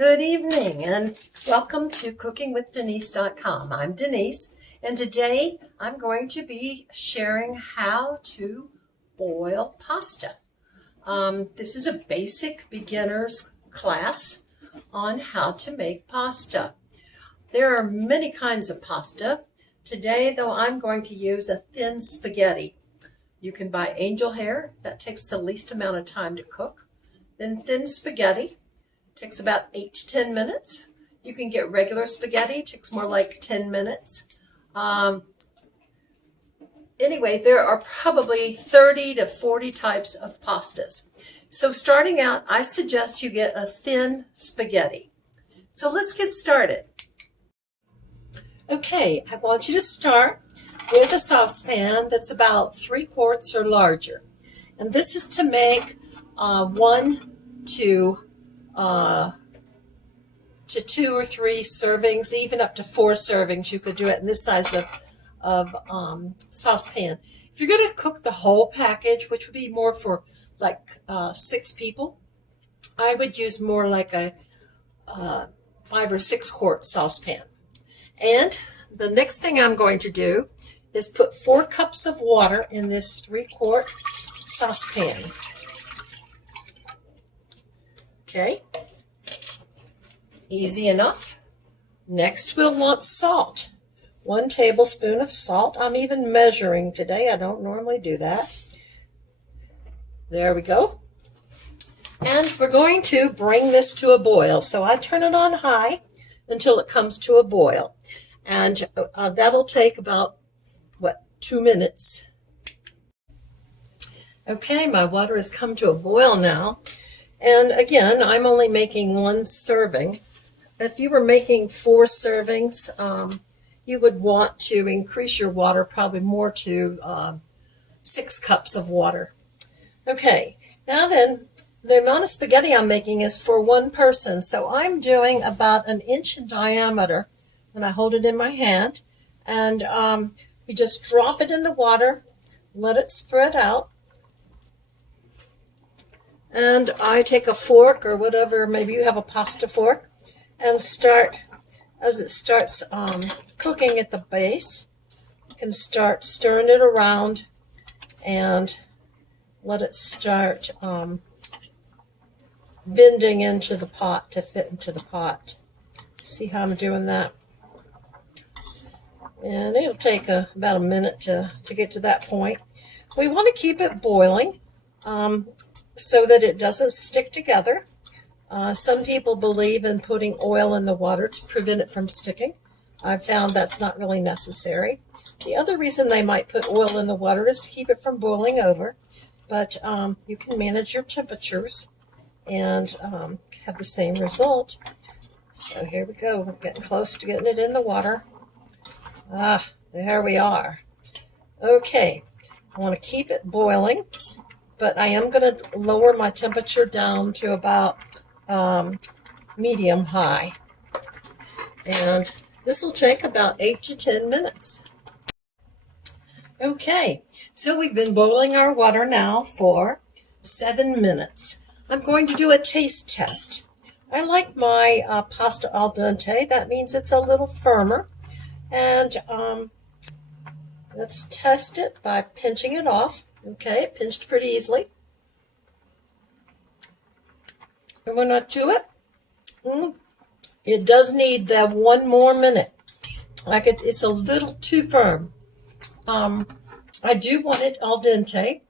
Good evening and welcome to cookingwithdenise.com. I'm Denise, and today I'm going to be sharing how to boil pasta. This is a basic beginner's class on how to make pasta. There are many kinds of pasta. Today, though, I'm going to use a thin spaghetti. You can buy angel hair. That takes the least amount of time to cook. Then thin spaghetti. Takes about 8 to 10 minutes. You can get regular spaghetti. It takes more like 10 minutes. Anyway, there are probably 30 to 40 types of pastas. So starting out, I suggest you get a thin spaghetti. So let's get started. Okay, I want you to start with a saucepan that's about 3 quarts or larger. And this is to make 1 to 2 or 3 servings, even up to 4 servings. You could do it in this size of saucepan. If you're going to cook the whole package, which would be more for like 6 people, I would use more like a 5 or 6 quart saucepan. And the next thing I'm going to do is put 4 cups of water in this 3 quart saucepan. Okay, easy enough. Next, we'll want salt. 1 tablespoon of salt. I'm even measuring today. I don't normally do that. There we go. And we're going to bring this to a boil. So I turn it on high until it comes to a boil. And that'll take about, 2 minutes. Okay, my water has come to a boil now. And again, I'm only making 1 serving. If you were making 4 servings, you would want to increase your water probably more to 6 cups of water. Okay, now then, the amount of spaghetti I'm making is for 1 person. So I'm doing about 1 inch in diameter, and I hold it in my hand. And you just drop it in the water, let it spread out. And I take a fork or whatever, maybe you have a pasta fork, and start, as it starts cooking at the base, you can start stirring it around and let it start bending into the pot to fit into the pot. See how I'm doing that? And it'll take about a minute to get to that point. We want to keep it boiling so that it doesn't stick together. Some people believe in putting oil in the water to prevent it from sticking. I've found that's not really necessary. The other reason they might put oil in the water is to keep it from boiling over. But you can manage your temperatures and have the same result. So here we go. We're getting close to getting it in the water. There we are. Okay, I want to keep it boiling, but I am going to lower my temperature down to about medium high. And this will take about 8 to 10 minutes. Okay, so we've been boiling our water now for 7 minutes. I'm going to do a taste test. I like my pasta al dente. That means it's a little firmer. And let's test it by pinching it off. Okay, it pinched pretty easily. And when I do it, it does need that 1 more minute. Like it's a little too firm. I do want it al dente,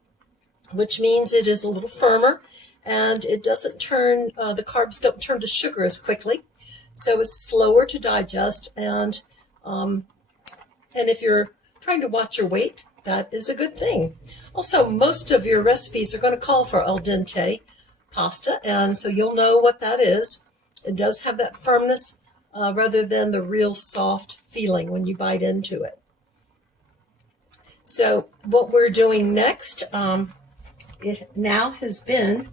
which means it is a little firmer, and it doesn't turn, the carbs don't turn to sugar as quickly. So it's slower to digest, and if you're trying to watch your weight, that is a good thing. Also, most of your recipes are going to call for al dente pasta, and so you'll know what that is. It does have that firmness rather than the real soft feeling when you bite into it. So what we're doing next, it now has been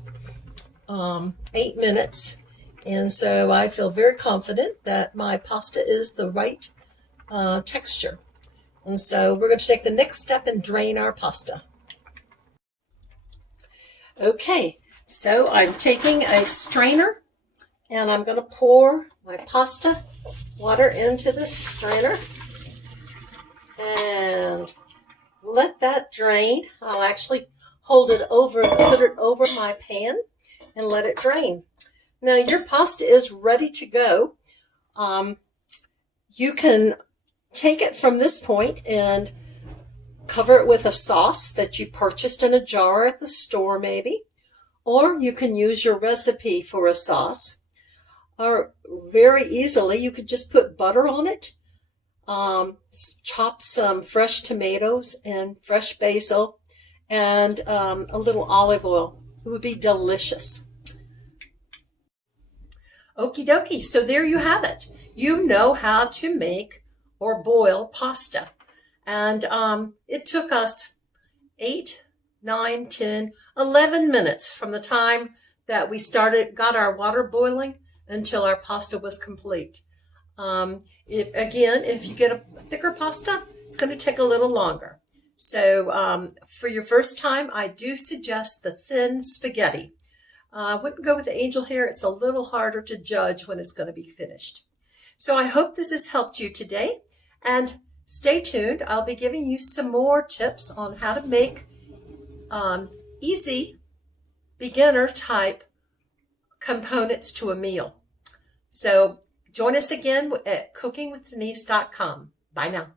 8 minutes, and so I feel very confident that my pasta is the right texture. And so we're going to take the next step and drain our pasta. Okay, so I'm taking a strainer And I'm going to pour my pasta water into the strainer and let that drain. I'll actually hold it over, put it over my pan and let it drain. Now your pasta is ready to go. You can take it from this point and cover it with a sauce that you purchased in a jar at the store maybe, or you can use your recipe for a sauce, or very easily you could just put butter on it, chop some fresh tomatoes and fresh basil and a little olive oil. It would be delicious. Okie dokie, so there you have it. You know how to make or boil pasta. And it took us 8, 9, 10, 11 minutes from the time that we got our water boiling until our pasta was complete. If you get a thicker pasta, it's going to take a little longer. So for your first time, I do suggest the thin spaghetti. I wouldn't go with the angel hair. It's a little harder to judge when it's going to be finished. So I hope this has helped you today. And stay tuned. I'll be giving you some more tips on how to make easy beginner type components to a meal. So join us again at cookingwithdenise.com. Bye now.